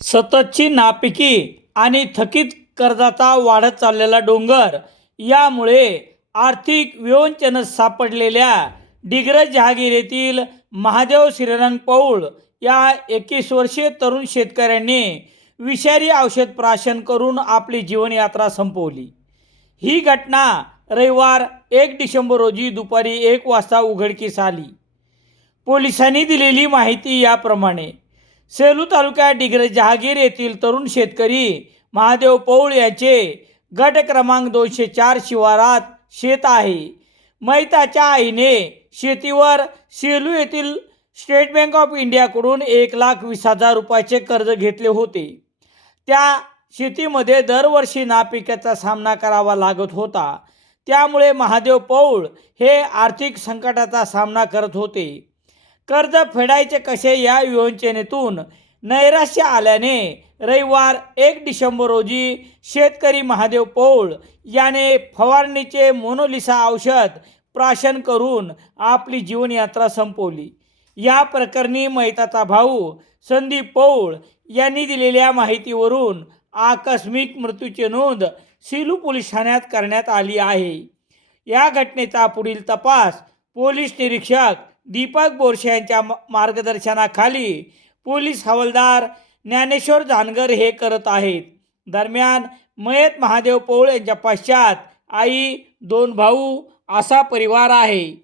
सततची नापिकी आणि थकीत कर्जाचा वाढत चाललेला डोंगर यामुळे आर्थिक विवंचनात सापडलेल्या डिग्रज जहागीर येथील महादेव श्रीरंग पौळ या एकवीस वर्षीय तरुण शेतकऱ्यांनी विषारी औषध प्राशन करून आपली जीवनयात्रा संपवली. ही घटना रविवार एक डिसेंबर रोजी दुपारी एक वाजता उघडकीस आली. पोलिसांनी दिलेली माहिती याप्रमाणे सेलू तालुक्यात डिग्रज जहागीर येथील तरुण शेतकरी महादेव पौळ याचे गट क्रमांक दोनशे चार शिवारात शेत आहे. मैताच्या आईने शेतीवर सेलू येथील स्टेट बँक ऑफ इंडियाकडून एक लाख वीस हजार रुपयाचे कर्ज घेतले होते. त्या शेतीमध्ये दरवर्षी नापिकाचा सामना करावा लागत होता. त्यामुळे महादेव पौळ हे आर्थिक संकटाचा सामना करत होते. कर्ज फेडायचे कसे या विवंचनेतून नैराश्य आल्याने रविवार एक डिसेंबर रोजी शेतकरी महादेव पौळ याने फवारणीचे मोनोलिसा औषध प्राशन करून आपली जीवनयात्रा संपवली. या प्रकरणी मैताचा भाऊ संदीप पौळ यांनी दिलेल्या माहितीवरून आकस्मिक मृत्यूची नोंद सिलू पोलीस ठाण्यात करण्यात आली आहे. या घटनेचा पुढील तपास पोलीस निरीक्षक दीपक बोरशे यांच्या म- मार्गदर्शनाखाली पोलीस हवालदार ज्ञानेश्वर जानगर हे करत आहेत. दरम्यान मयत महादेव पौळ यांच्या पश्चात आई दोन भाऊ असा परिवार आहे.